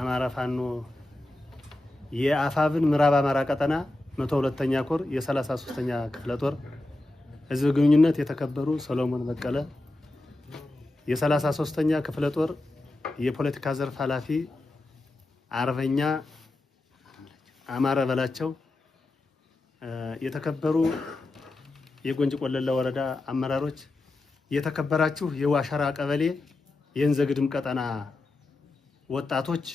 አማራ ፋኖ የአፋብን ምዕራብ አማራ ቀጠና 102ኛ ኮር የ33ኛ ክፍለ ጦር ህዝብ ግንኙነት የተከበሩ ሰሎሞን በቀለ የ33ኛ ክፍለ ጦር የፖለቲካ ዘርፍ ኃላፊ አርበኛ አማራ በላቸው የተከበሩ የጎንጅ ቆለላ ወረዳ አመራሮች የተከበራችሁ የዋሸራ ቀበሌ የእንዘግድም ቀጠና ወጣቶች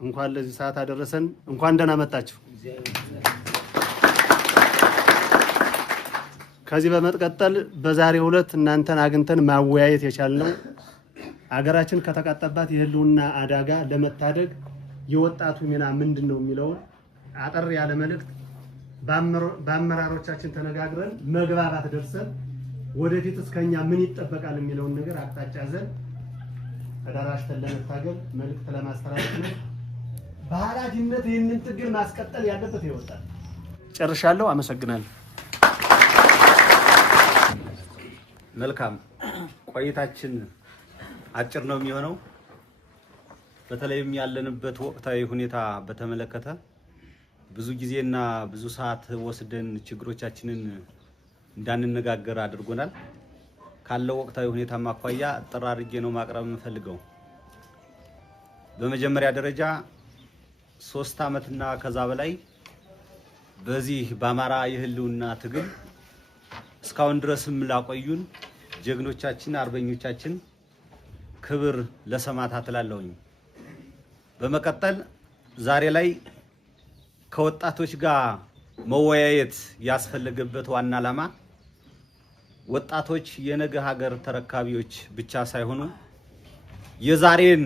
እንኳን ለዚህ ሰዓት አደረሰን። እንኳን ደህና መጣችሁ። ከዚህ በመቀጠል በዛሬው ዕለት እናንተን አግኝተን ማወያየት የቻልነው አገራችን ከተቃጠባት የህልውና አደጋ ለመታደግ የወጣቱ ሚና ምንድነው የሚለውን አጠር ያለ መልእክት በአመራሮቻችን ተነጋግረን መግባባት ደርሰን ወደፊት እስከኛ ምን ይጠበቃል የሚለውን ነገር አቅጣጫ ዘን ተደራጅተን ለመታገል መልእክት ለማስተላለፍ ነው። በኃላፊነት ይህንን ትግል ማስቀጠል ያለበት ይወጣል። ጨርሻለሁ። አመሰግናለሁ። መልካም ቆይታችን አጭር ነው የሚሆነው። በተለይም ያለንበት ወቅታዊ ሁኔታ በተመለከተ ብዙ ጊዜና ብዙ ሰዓት ወስደን ችግሮቻችንን እንዳንነጋገር አድርጎናል። ካለው ወቅታዊ ሁኔታ ማኳያ አጠር አድርጌ ነው ማቅረብ የምፈልገው። በመጀመሪያ ደረጃ 3 ዓመትና ከዛ በላይ በዚህ በአማራ የህልውና ትግል እስካሁን ድረስም ላቆዩን ጀግኖቻችን አርበኞቻችን ክብር ለሰማዕታት እላለሁኝ። በመቀጠል ዛሬ ላይ ከወጣቶች ጋር መወያየት ያስፈልገበት ዋና ዓላማ ወጣቶች የነገ ሀገር ተረካቢዎች ብቻ ሳይሆኑ የዛሬን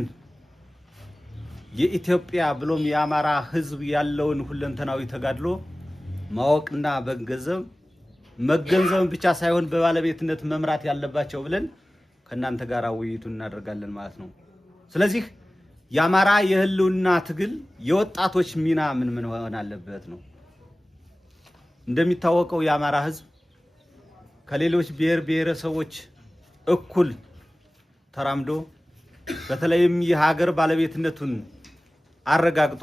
የኢትዮጵያ ብሎም የአማራ ህዝብ ያለውን ሁለንተናዊ ተጋድሎ ማወቅና መገንዘብ ብቻ ሳይሆን በባለቤትነት መምራት ያለባቸው ብለን ከናንተ ጋር ውይይቱን እናደርጋለን ማለት ነው። ስለዚህ የአማራ የህልውና ትግል የወጣቶች ሚና ምን ሆነ አለበት ነው። እንደሚታወቀው የአማራ ህዝብ ከሌሎች ብሔረሰቦች እኩል ተራምዶ በተለይም የሀገር ባለቤትነቱን አረጋግጦ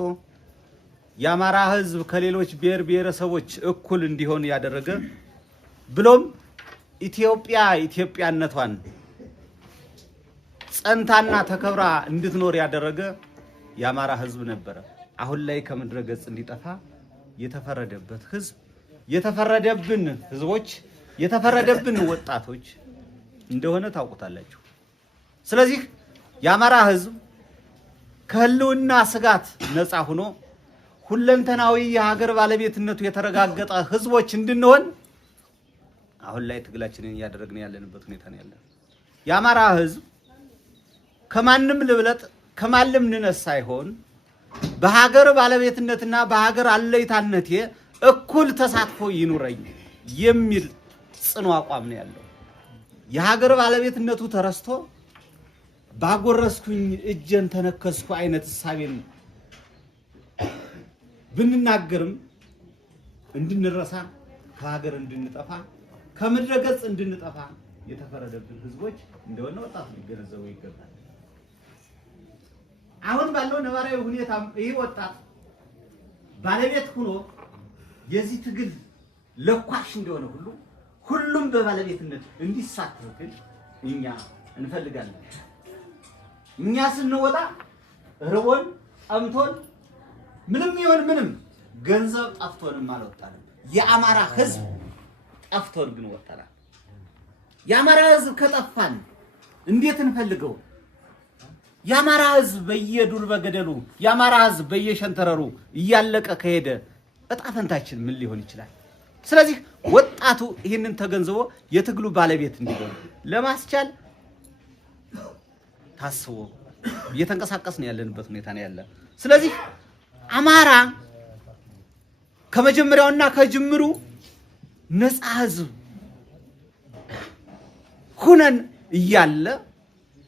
የአማራ ህዝብ ከሌሎች ብሔረሰቦች እኩል እንዲሆን ያደረገ ብሎም ኢትዮጵያነቷን ጸንታና ተከብራ እንድትኖር ያደረገ የአማራ ህዝብ ነበር። አሁን ላይ ከምድረ ገጽ እንዲጠፋ የተፈረደበት ህዝብ የተፈረደብን ህዝቦች የተፈረደብን ወጣቶች እንደሆነ ታውቁታላችሁ። ስለዚህ የአማራ ህዝብ ከህልውና ስጋት ነፃ ሆኖ ሁለንተናዊ የሀገር ባለቤትነቱ የተረጋገጠ ህዝቦች እንድንሆን አሁን ላይ ትግላችንን ያደረግን ያለንበት ሁኔታ ነው ያለው። የአማራ ህዝብ ከማንም ልብለጥ ከማንም ንነስ ሳይሆን በሀገር ባለቤትነትና በሀገር አለይታነት እኩል ተሳትፎ ይኑረኝ የሚል ጽኑ አቋም ነው ያለው። የሀገር ባለቤትነቱ ተረስቶ ባጎረስኩኝ እጄን ተነከስኩ አይነት ሐሳቤን ብንናገርም እንድንረሳ ከሀገር እንድንጠፋ ከምድረ ገጽ እንድንጠፋ የተፈረደብን ህዝቦች እንደሆነ ወጣቱ ሊገነዘቡ ይገባል። አሁን ባለው ነባራዊ ሁኔታ ይህ ወጣት ባለቤት ሆኖ የዚህ ትግል ለኳሽ እንደሆነ ሁሉም በባለቤትነት እንዲሳተፍ እኛ እንፈልጋለን። እኛ ስንወጣ ርቦን ጠምቶን ምንም ይሁን ምንም ገንዘብ ጠፍቶንም አልወጣንም። የአማራ ህዝብ ጠፍቶን ግን ወጣናል። የአማራ ህዝብ ከጠፋን እንዴት እንፈልገው? የአማራ ህዝብ በየዱር በገደሉ የአማራ ህዝብ በየሸንተረሩ እያለቀ ከሄደ እጣ ፈንታችን ምን ሊሆን ይችላል? ስለዚህ ወጣቱ ይህንን ተገንዝቦ የትግሉ ባለቤት እንዲሆን ለማስቻል ታስቦ እየተንቀሳቀስን ያለንበት ሁኔታ ነው ያለ። ስለዚህ አማራ ከመጀመሪያውና ከጅምሩ ነፃ ህዝብ ሁነን እያለ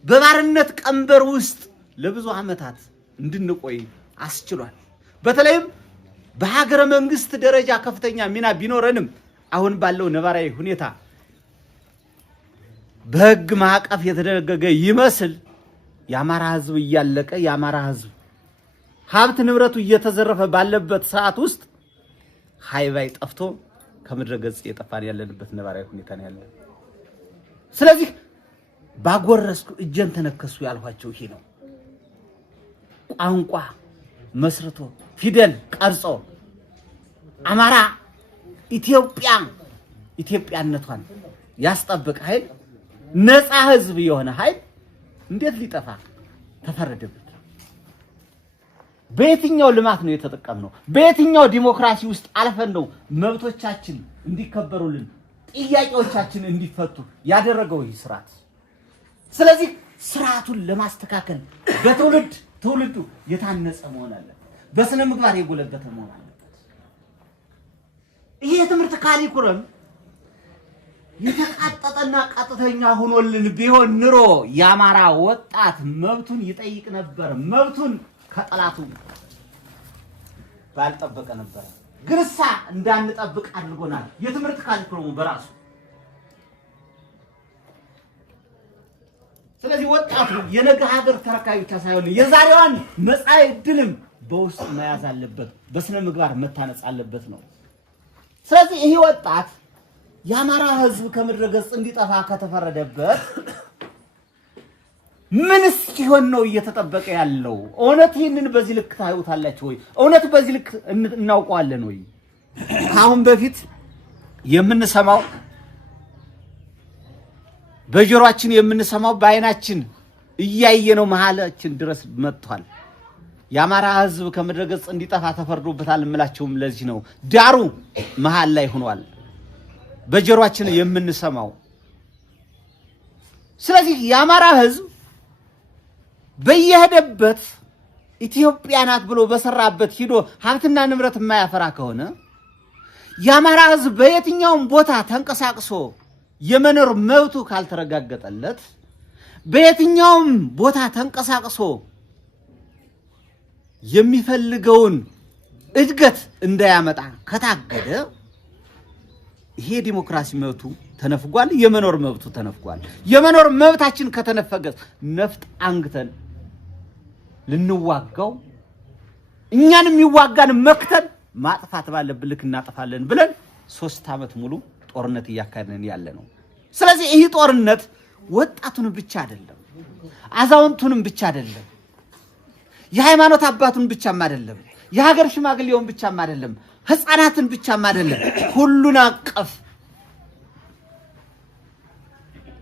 በባርነት ቀንበር ውስጥ ለብዙ ዓመታት እንድንቆይ አስችሏል። በተለይም በሀገረ መንግስት ደረጃ ከፍተኛ ሚና ቢኖረንም አሁን ባለው ነባራዊ ሁኔታ በህግ ማዕቀፍ የተደረገ ይመስል የአማራ ህዝብ እያለቀ የአማራ ህዝብ ሀብት ንብረቱ እየተዘረፈ ባለበት ሰዓት ውስጥ ሃይባይ ጠፍቶ ከምድረ ገጽ የጠፋን ያለንበት ነባራዊ ሁኔታ ነው ያለው። ስለዚህ ባጎረስኩ እጀን ተነከሱ ያልኋቸው ይሄ ነው። ቋንቋ መስርቶ ፊደል ቀርጾ አማራ ኢትዮጵያነቷን ያስጠብቅ ኃይል ነፃ ህዝብ የሆነ ኃይል እንዴት ሊጠፋ ተፈረደበት? በየትኛው ልማት ነው የተጠቀምነው? በየትኛው ዲሞክራሲ ውስጥ አልፈን ነው መብቶቻችን እንዲከበሩልን ጥያቄዎቻችን እንዲፈቱ ያደረገው ይህ ስርዓት? ስለዚህ ስርዓቱን ለማስተካከል ትውልዱ የታነጸ መሆን አለበት። በስነ ምግባር የጎለበተ መሆን አለበት። ይሄ የትምህርት ካሪኩለም የተቃጠጠና ቀጥተኛ ሆኖልን ቢሆን ኑሮ የአማራ ወጣት መብቱን ይጠይቅ ነበር። መብቱን ከጠላቱ ባልጠበቀ ነበር። ግንሳ እንዳንጠብቅ አድርጎናል የትምህርት ካሪኩለሙ በራሱ። ስለዚህ ወጣቱ የነገ ሀገር ተረካቢ ብቻ ሳይሆን የዛሬዋን መጻኢ ዕድልም በውስጥ መያዝ አለበት፣ በስነ ምግባር መታነጽ አለበት ነው። ስለዚህ ይሄ ወጣት የአማራ ህዝብ ከምድረ ገጽ እንዲጠፋ ከተፈረደበት ምን እስኪሆን ነው እየተጠበቀ ያለው? እውነት ይህንን በዚህ ልክ ታዩታላችሁ ወይ? እውነት በዚህ ልክ እናውቀዋለን ወይ? ከአሁን በፊት የምንሰማው በጆሮአችን የምንሰማው በአይናችን እያየነው መሀላችን ድረስ መጥቷል። የአማራ ህዝብ ከምድረ ገጽ እንዲጠፋ ተፈርዶበታል እምላችሁም ለዚህ ነው። ዳሩ መሃል ላይ ሆኗል በጆሮአችን የምንሰማው። ስለዚህ የአማራ ህዝብ በየሄደበት ኢትዮጵያ ናት ብሎ በሰራበት ሂዶ ሀብትና ንብረት የማያፈራ ከሆነ የአማራ ህዝብ በየትኛውም ቦታ ተንቀሳቅሶ የመኖር መብቱ ካልተረጋገጠለት በየትኛውም ቦታ ተንቀሳቅሶ የሚፈልገውን እድገት እንዳያመጣ ከታገደ ይሄ ዲሞክራሲ መብቱ ተነፍጓል፣ የመኖር መብቱ ተነፍጓል። የመኖር መብታችን ከተነፈገ ነፍጥ አንግተን ልንዋጋው እኛንም ይዋጋን መክተን ማጥፋት ባለብን ልክ እናጠፋለን ብለን 3 ዓመት ሙሉ ጦርነት እያካሄድን ያለ ነው። ስለዚህ ይሄ ጦርነት ወጣቱን ብቻ አይደለም፣ አዛውንቱንም ብቻ አይደለም፣ የሃይማኖት አባቱን ብቻም አይደለም፣ የሀገር ሽማግሌውን ብቻም አይደለም፣ ህፃናትን ብቻም አይደለም፣ ሁሉን አቀፍ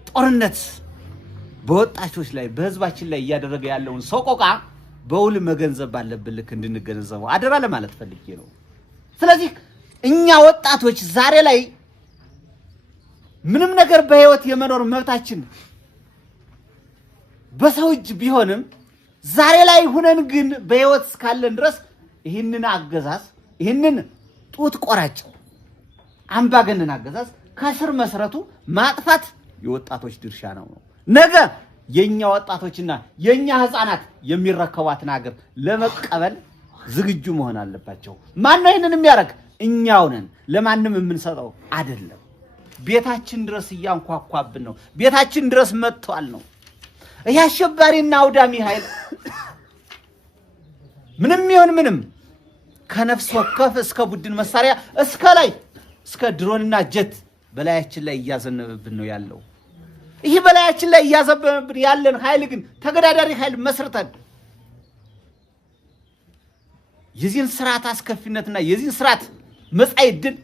ጦርነት በወጣቶች ላይ በህዝባችን ላይ እያደረገ ያለውን ሰቆቃ በውል መገንዘብ ባለብን ልክ እንድንገነዘበው አደራ ለማለት ፈልጌ ነው። ስለዚህ እኛ ወጣቶች ዛሬ ላይ ምንም ነገር በህይወት የመኖር መብታችን በሰው እጅ ቢሆንም ዛሬ ላይ ሁነን ግን በህይወት እስካለን ድረስ ይህንን አገዛዝ ይህንን ጡት ቆራጭ አምባገነን አገዛዝ ከስር መሰረቱ ማጥፋት የወጣቶች ድርሻ ነው። ነገ የኛ ወጣቶችና የኛ ህፃናት የሚረከቧትን ሀገር ለመቀበል ዝግጁ መሆን አለባቸው። ማን ነው ይሄንን የሚያደርግ? እኛው ነን። ለማንም የምንሰጠው አይደለም። ቤታችን ድረስ እያንኳኳብን ነው። ቤታችን ድረስ መጥቷል ነው። ይሄ አሸባሪና አውዳሚ ኃይል ምንም ይሁን ምንም ከነፍስ ወከፍ እስከ ቡድን መሳሪያ እስከ ላይ እስከ ድሮንና ጀት በላያችን ላይ እያዘነበብን ነው ያለው። ይሄ በላያችን ላይ እያዘነበብን ያለን ኃይል ግን ተገዳዳሪ ኃይል መስርተን የዚህን ስርዓት አስከፊነትና የዚህን ስርዓት መጻኢ ዕድል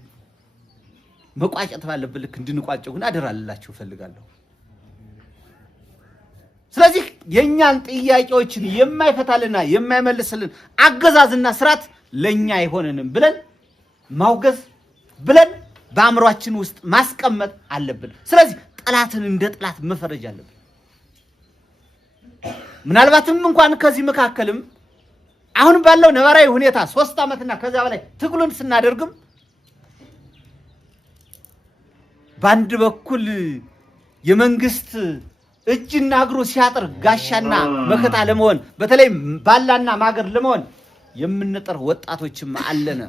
መቋጨት ባለብን ልክ እንድንቋጨው ግን አደራ ልላችሁ እፈልጋለሁ። ስለዚህ የኛን ጥያቄዎችን የማይፈታልና የማይመልስልን አገዛዝና ስርዓት ለኛ አይሆንንም ብለን ማውገዝ ብለን በአእምሯችን ውስጥ ማስቀመጥ አለብን። ስለዚህ ጠላትን እንደ ጠላት መፈረጅ አለብን። ምናልባትም እንኳን ከዚህ መካከልም አሁን ባለው ነባራዊ ሁኔታ 3 ዓመትና ከዛ በላይ ትግሉን ስናደርግም በአንድ በኩል የመንግስት እጅና እግሩ ሲያጥር ጋሻና መከታ ለመሆን በተለይ ባላና ማገር ለመሆን የምንጥር ወጣቶችም አለነ።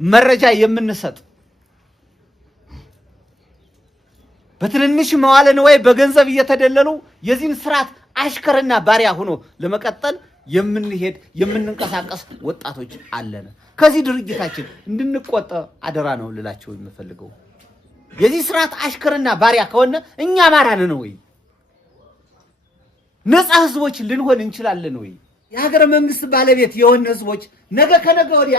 መረጃ የምንሰጥ በትንንሽ መዋለ ንዋይ በገንዘብ እየተደለሉ የዚህን ስርዓት አሽከርና ባሪያ ሆኖ ለመቀጠል የምንሄድ የምንንቀሳቀስ ወጣቶች አለን። ከዚህ ድርጅታችን እንድንቆጠብ አደራ ነው ልላችሁ የምፈልገው። የዚህ ስርዓት አሽከርና ባሪያ ከሆነ እኛ አማራ ነን ወይ? ነፃ ህዝቦች ልንሆን እንችላለን ወይ? የሀገረ መንግስት ባለቤት የሆነ ህዝቦች ነገ ከነገ ወዲያ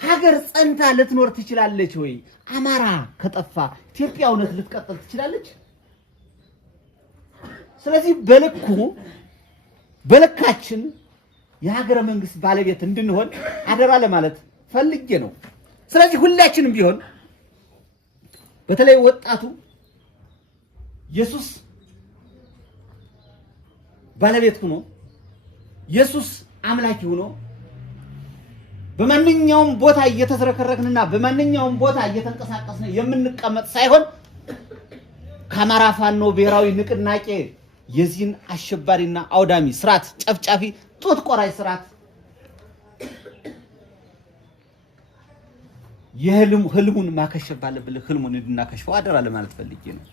ሀገር ጸንታ ልትኖር ትችላለች ወይ? አማራ ከጠፋ ኢትዮጵያ እውነት ልትቀጥል ትችላለች? ስለዚህ በልካችን የሀገረ መንግስት ባለቤት እንድንሆን አደራ ለማለት ፈልጌ ነው። ስለዚህ ሁላችንም ቢሆን በተለይ ወጣቱ ኢየሱስ ባለቤት ሆኖ ኢየሱስ አምላክ ሆኖ በማንኛውም ቦታ እየተዝረከረክንና በማንኛውም ቦታ እየተንቀሳቀስን የምንቀመጥ ሳይሆን ከአማራ ፋኖ ብሔራዊ ንቅናቄ የዚህን አሸባሪና አውዳሚ ስርዓት ጨፍጫፊ ጡት ቆራጭ ስርዓት ህልሙን ማከሸፍ ባለብን ህልሙን እንድናከሽፈው አደራ ለማለት ፈልጌ ነው።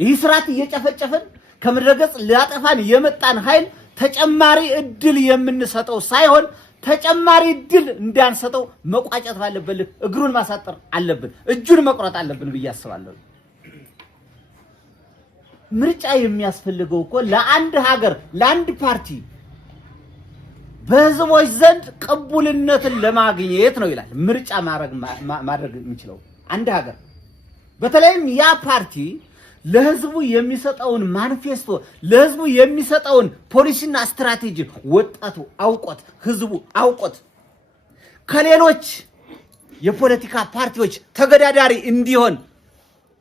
ይህ ስርዓት እየጨፈጨፈን ከምድረገጽ ሊያጠፋን የመጣን ኃይል ተጨማሪ እድል የምንሰጠው ሳይሆን ተጨማሪ እድል እንዳንሰጠው መቋጨት ባለብን እግሩን ማሳጠር አለብን፣ እጁን መቁረጥ አለብን ብዬ አስባለሁ። ምርጫ የሚያስፈልገው እኮ ለአንድ ሀገር ለአንድ ፓርቲ በህዝቦች ዘንድ ቅቡልነትን ለማግኘት ነው ይላል። ምርጫ ማድረግ የሚችለው አንድ ሀገር በተለይም ያ ፓርቲ ለህዝቡ የሚሰጠውን ማኒፌስቶ ለህዝቡ የሚሰጠውን ፖሊሲና ስትራቴጂ ወጣቱ አውቆት ህዝቡ አውቆት ከሌሎች የፖለቲካ ፓርቲዎች ተገዳዳሪ እንዲሆን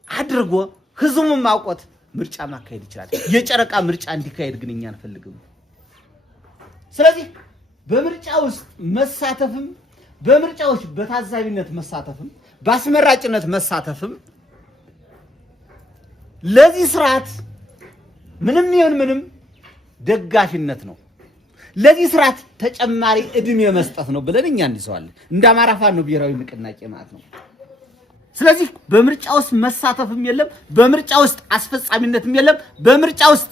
አድርጎ ህዝቡም አውቆት ምርጫ ማካሄድ ይችላል። የጨረቃ ምርጫ እንዲካሄድ ግን እኛ አንፈልግም። ስለዚህ በምርጫ ውስጥ መሳተፍም በምርጫዎች በታዛቢነት መሳተፍም በአስመራጭነት መሳተፍም ለዚህ ስርዓት ምንም ደጋፊነት ነው። ለዚህ ስርዓት ተጨማሪ እድሜ መስጠት ነው ብለን እኛ እንይዘዋለን እንደ አማራ ፋኖ ብሔራዊ ንቅናቄ ማለት ነው። ስለዚህ በምርጫ ውስጥ መሳተፍም የለም፣ በምርጫ ውስጥ አስፈጻሚነትም የለም። በምርጫ ውስጥ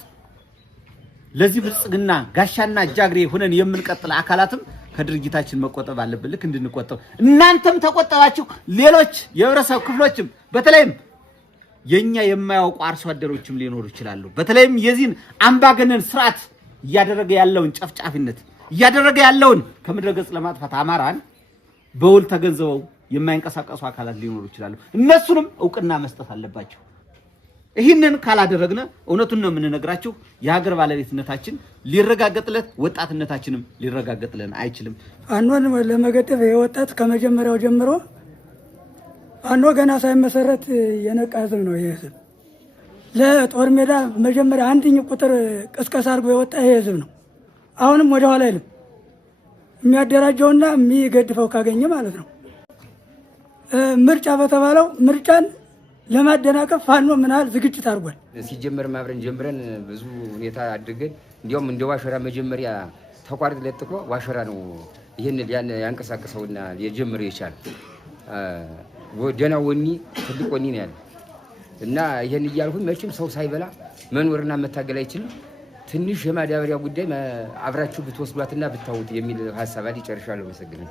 ለዚህ ብልጽግና ጋሻና ጃግሬ ሆነን የምንቀጥል አካላትም ከድርጅታችን መቆጠብ አለብን። ልክ እንድንቆጠብ እናንተም ተቆጠባችሁ ሌሎች የህብረተሰብ ክፍሎችም በተለይም የኛ የማያውቁ አርሶ አደሮችም ሊኖሩ ይችላሉ። በተለይም የዚህን አምባገነን ስርዓት እያደረገ ያለውን ጨፍጫፊነት እያደረገ ያለውን ከምድረገጽ ለማጥፋት አማራን በውል ተገንዘበው የማይንቀሳቀሱ አካላት ሊኖሩ ይችላሉ። እነሱንም እውቅና መስጠት አለባቸው። ይህንን ካላደረግነ እውነቱን ነው የምንነግራችሁ የሀገር ባለቤትነታችን ሊረጋገጥለት ወጣትነታችንም ሊረጋገጥልን አይችልም። ፋኖን ለመገደብ የወጣት ከመጀመሪያው ጀምሮ ፋኖ ገና ሳይመሰረት የነቃ ህዝብ ነው። ይሄ ህዝብ ለጦር ሜዳ መጀመሪያ አንድኝ ቁጥር ቅስቀሳ አድርጎ የወጣ ይሄ ህዝብ ነው። አሁንም ወደ ኋላ አይልም። የሚያደራጀውና የሚገድፈው ካገኘ ማለት ነው። ምርጫ በተባለው ምርጫን ለማደናቀፍ ፋኖ ምን ያህል ዝግጅት አድርጓል። ሲጀመር ማብረን ጀምረን ብዙ ሁኔታ አድርገን እንዲያውም እንደ ዋሸራ መጀመሪያ ተቋርጥ ለጥቆ ዋሸራ ነው ይሄን ያንቀሳቀሰውና የጀመረው ይቻል ደና ወኒ ትልቅ ወኒ ነው ያለ እና ይሄን እያልኩኝ መቼም ሰው ሳይበላ መኖርና መታገል አይችልም። ትንሽ የማዳበሪያ ጉዳይ አብራችሁ ብትወስዷትና ብታውት የሚል ሐሳብ አለ። ይጨርሻለሁ። መሰግነኝ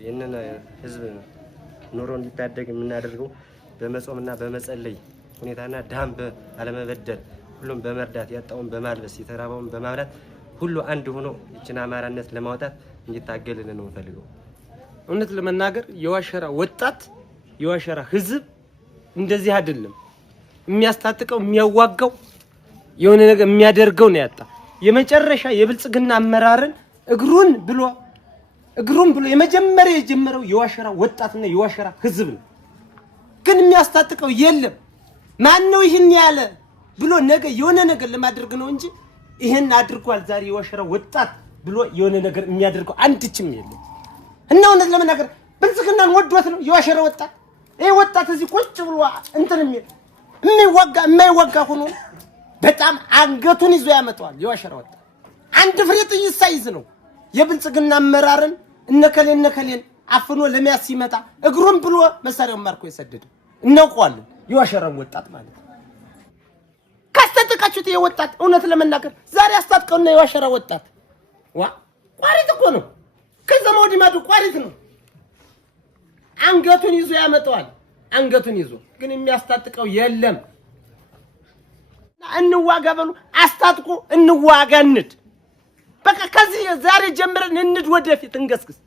ይሄንን ህዝብ ኑሮ እንዲታደግ የምናደርገው በመጾምና በመጸለይ ሁኔታና ዳም ባለመበደል ሁሉም በመርዳት ያጣውን በማልበስ የተራበውን በማብላት ሁሉ አንድ ሆኖ እቺን አማራነት ለማውጣት እንዲታገልን ነው የምፈልገው። እውነት ለመናገር የዋሸራ ወጣት የዋሸራ ህዝብ እንደዚህ አይደለም የሚያስታጥቀው የሚያዋጋው የሆነ ነገር የሚያደርገው ነው ያጣ። የመጨረሻ የብልጽግና አመራርን እግሩን ብሎ የመጀመሪያ የጀመረው የዋሸራ ወጣትና የዋሸራ ህዝብ ነው። ግን የሚያስታጥቀው የለም። ማን ነው ይሄን ያለ ብሎ ነገ የሆነ ነገር ለማድረግ ነው እንጂ ይሄን አድርጓል ዛሬ የዋሸራ ወጣት ብሎ የሆነ ነገር የሚያደርገው አንድችም የለም። እና እውነት ለመናገር ብልጽግናን ወዶት ነው የዋሸራ ወጣት። ይሄ ወጣት እዚህ ቁጭ ብሎ እንትን የማይወጋ ሆኖ በጣም አንገቱን ይዞ ያመጣዋል። የዋሸራ ወጣት አንድ ፍሬ ጥይት ሳይዝ ነው የብልጽግና አመራርን እነከሌን አፍኖ ለሚያስ ሲመጣ እግሩን ብሎ መሳሪያውን ማርኮ የሰደደ እናውቀዋለን። የዋሸራን ወጣት ማለት አስታጠቃችሁት? የወጣት እውነት ለመናገር ዛሬ አስታጥቀውና የዋሸራ ወጣት ቋሪት እኮ ነው። ከዘመ ወዲህ ማዶ ቋሪት ነው። አንገቱን ይዞ ያመጣዋል። አንገቱን ይዞ ግን የሚያስታጥቀው የለም። እንዋጋ በሉ፣ አስታጥቁ፣ እንዋጋ፣ እንድ በቃ ከዚህ ዛሬ ጀምረን እንድ ወደፊት እንገስግስ።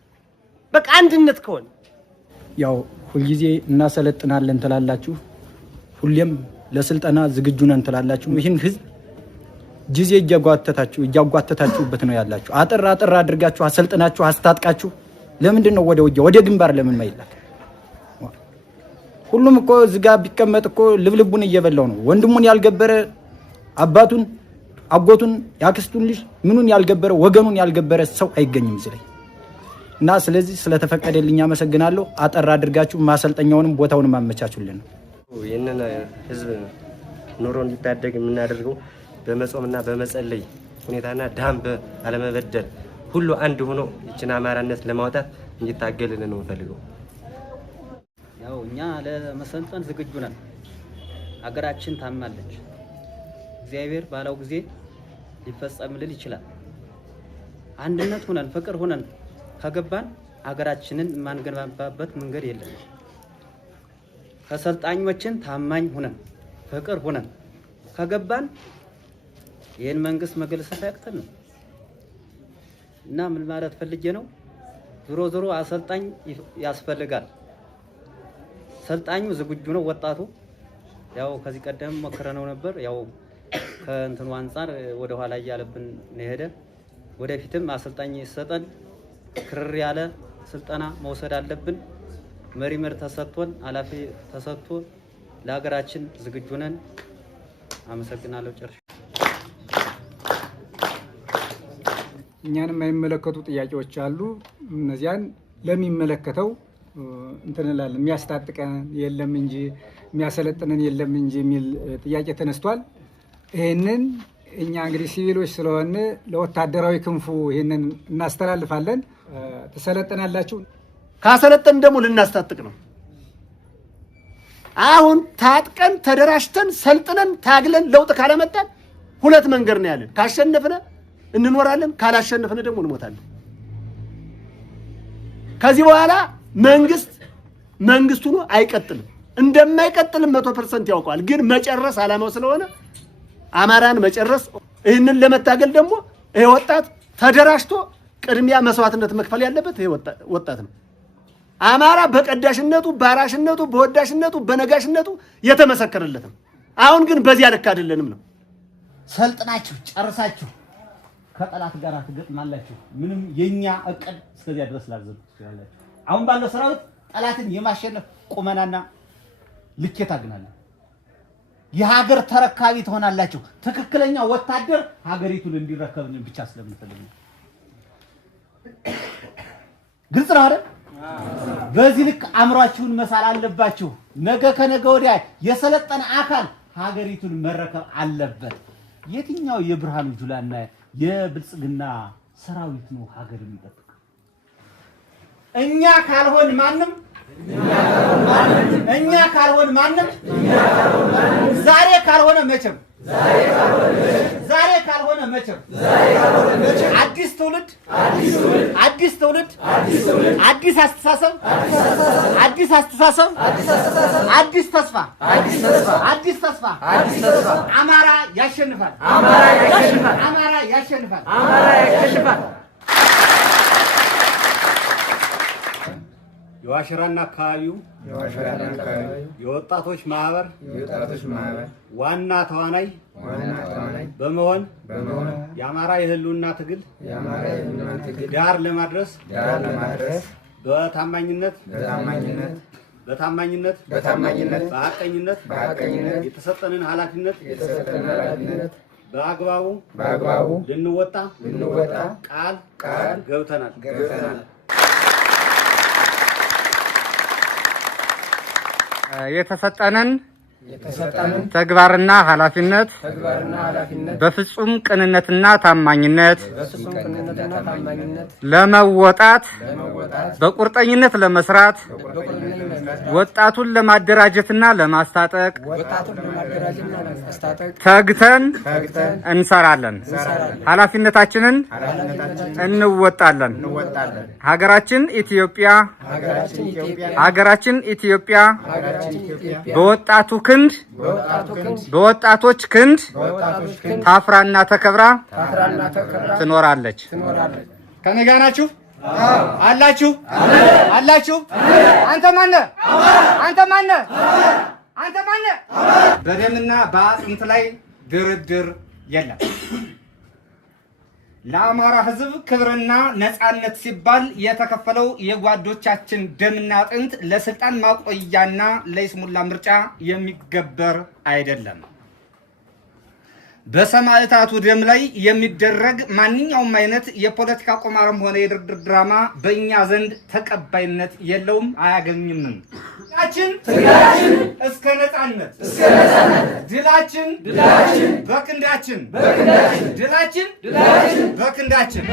በቃ አንድነት ከሆነ ያው ሁልጊዜ እናሰለጥናለን ትላላችሁ፣ ሁሌም ለስልጠና ዝግጁ ነን ትላላችሁ። ይህን ህዝብ ጊዜ እያጓተታችሁበት ነው ያላችሁ። አጥር አድርጋችሁ አሰልጥናችሁ አስታጥቃችሁ ለምንድን ነው ወደ ግንባር ለምን ማይላክ? ሁሉም እኮ ዝጋ ቢቀመጥ እኮ ልብልቡን እየበላው ነው። ወንድሙን ያልገበረ አባቱን፣ አጎቱን፣ ያክስቱን ልጅ ምኑን ያልገበረ ወገኑን ያልገበረ ሰው አይገኝም እዚህ ላይ እና ስለዚህ ስለተፈቀደልኝ አመሰግናለሁ። አጠር አድርጋችሁ ማሰልጠኛውንም ቦታውንም አመቻቹልን። ይህንን ህዝብ ኑሮ እንዲታደግ የምናደርገው በመጾምና በመጸለይ ሁኔታና ዳም አለመበደል ሁሉ አንድ ሆኖ ይችን አማራነት ለማውጣት እንዲታገልን ነው የምፈልገው። ያው እኛ ለመሰልጠን ዝግጁ ነን። ሀገራችን ታማለች። እግዚአብሔር ባለው ጊዜ ሊፈጸምልን ይችላል። አንድነት ሆነን ፍቅር ሆነን ከገባን ሀገራችንን የማንገነባበት መንገድ የለም። ከሰልጣኞችን ታማኝ ሆነን ፍቅር ሆነን ከገባን ይህን መንግስት መገለሰት ያቅተን ነው እና ምን ማለት ፈልጌ ነው፣ ዞሮ አሰልጣኝ ያስፈልጋል። ሰልጣኙ ዝግጁ ነው። ወጣቱ ያው ከዚህ ቀደም ሞክረነው ነበር። ያው ከእንትኑ አንፃር ወደ ኋላ እያለብን ነው ሄደ። ወደፊትም አሰልጣኝ ይሰጠን፣ ክርር ያለ ስልጠና መውሰድ አለብን። መሪ ተሰጥቶን ኃላፊ ተሰጥቶ ለሀገራችን ዝግጁ ነን። አመሰግናለሁ። ጨርሻለሁ። እኛን የማይመለከቱ ጥያቄዎች አሉ። እነዚያን ለሚመለከተው እንትንላለን። የሚያስታጥቀን የለም እንጂ የሚያሰለጥነን የለም እንጂ የሚል ጥያቄ ተነስቷል። ይሄንን እኛ እንግዲህ ሲቪሎች ስለሆነ ለወታደራዊ ክንፉ ይሄንን እናስተላልፋለን። ትሰለጥናላችሁ። ካሰለጠን ደግሞ ልናስታጥቅ ነው። አሁን ታጥቀን ተደራጅተን ሰልጥነን ታግለን ለውጥ ካለመጣን ሁለት መንገድ ነው ያለን። ካሸነፍነ እንኖራለን፣ ካላሸነፍነ ደግሞ እንሞታለን። ከዚህ በኋላ መንግስቱ ነው አይቀጥልም። እንደማይቀጥልም 100% ያውቃል። ግን መጨረስ አላማው ስለሆነ አማራን መጨረስ፣ ይህንን ለመታገል ደግሞ ይሄ ወጣት ተደራጅቶ ቅድሚያ መስዋዕትነት መክፈል ያለበት ይሄ ወጣት ነው። አማራ በቀዳሽነቱ፣ ባራሽነቱ፣ በወዳሽነቱ፣ በነጋሽነቱ የተመሰከረለት ነው። አሁን ግን በዚያ ልክ አይደለንም ነው። ሰልጥናችሁ ጨርሳችሁ ከጠላት ጋር ትገጥማላችሁ። ምንም የኛ እቅድ እስከዚያ ድረስ ላዘዙ ትችላላችሁ። አሁን ባለው ሰራዊት ጠላትን የማሸነፍ ቁመናና ልኬት አግናለሁ። የሀገር ተረካቢ ትሆናላችሁ። ትክክለኛ ወታደር ሀገሪቱን እንዲረከብልን ብቻ ስለምንፈልግ ነው። ግልጽ ነው አይደል? በዚህ ልክ አእምሯችሁን መሳል አለባችሁ። ነገ ከነገ ወዲያ የሰለጠነ አካል ሀገሪቱን መረከብ አለበት። የትኛው የብርሃኑ ጁላና የብልጽግና ሰራዊት ነው ሀገር የሚጠብቅ? እኛ ካልሆን ማንም ዛሬ ካልሆነ መቼም አዲስ ትውልድ አዲስ አስተሳሰብ አዲስ ተስፋ አማራ ያሸንፋል። የዋሽራና አካባቢው የወጣቶች ማህበር ዋና ተዋናይ በመሆን የአማራ የህልውና ትግል ዳር ለማድረስ በታማኝነት በሐቀኝነት የተሰጠንን ኃላፊነት በአግባቡ ልንወጣ ቃል ገብተናል። የተሰጠንን ተግባርና ኃላፊነት በፍጹም ቅንነትና ታማኝነት ለመወጣት በቁርጠኝነት ለመስራት ወጣቱን ለማደራጀትና ለማስታጠቅ ተግተን እንሰራለን። ኃላፊነታችንን እንወጣለን። ሀገራችን ኢትዮጵያ በወጣቶች ክንድ ታፍራና ተከብራ ትኖራለች። ከኔ ጋር ናችሁ? አላችሁ? አንተ ማነህ? በደምና በአጥንት ላይ ድርድር የለም። ለአማራ ሕዝብ ክብርና ነፃነት ሲባል የተከፈለው የጓዶቻችን ደምና አጥንት ለስልጣን ማቆያና ለይስሙላ ምርጫ የሚገበር አይደለም። በሰማዕታቱ ደም ላይ የሚደረግ ማንኛውም አይነት የፖለቲካ ቁማርም ሆነ የድርድር ድራማ በእኛ ዘንድ ተቀባይነት የለውም፣ አያገኝምም። ትግላችን እስከ ነፃነት፣ ድላችን በክንዳችን፣ ድላችን በክንዳችን።